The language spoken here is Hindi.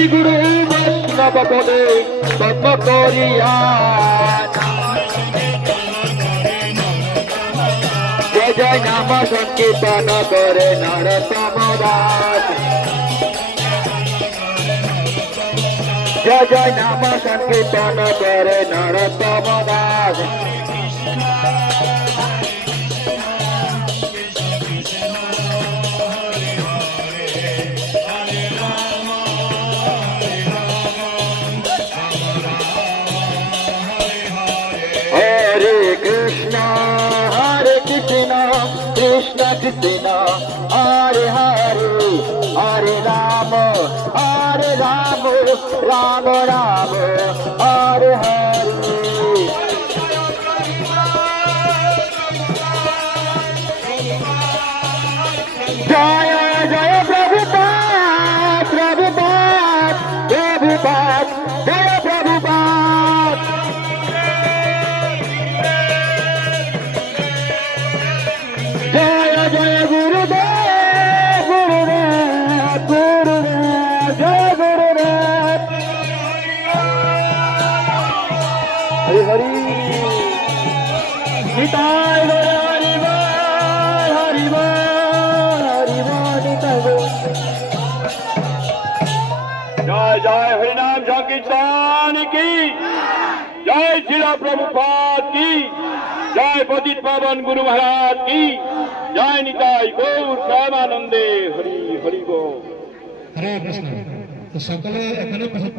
श्री गुरु वैष्णव पदे तप करिया जय जय नाम संकीर्तन करे नरोत्तम दास जय जय नाम संकीर्तन करे नरोत्तम दास कृष्ण कृष्ण हरे हरे हरे राम राम राम हरे हरे जय जय प्रभुपाद प्रभुपाद प्रभुपाद जय प्रभुपाद जय जय गुरुदेव गुरुदेव गुरुदेव जय गुरुदेव हरि हरि निताय हरि बोल हरि बोल हरि बोल निताय जय जय हरिनाम संकीर्तन की जय श्री प्रभुपाद की जय पतित पावन गुरु महाराज की जय निताय गौर प्रेमानंदे हरि हरि बोल हरे कृष्ण। तो सकले एखने पहुंच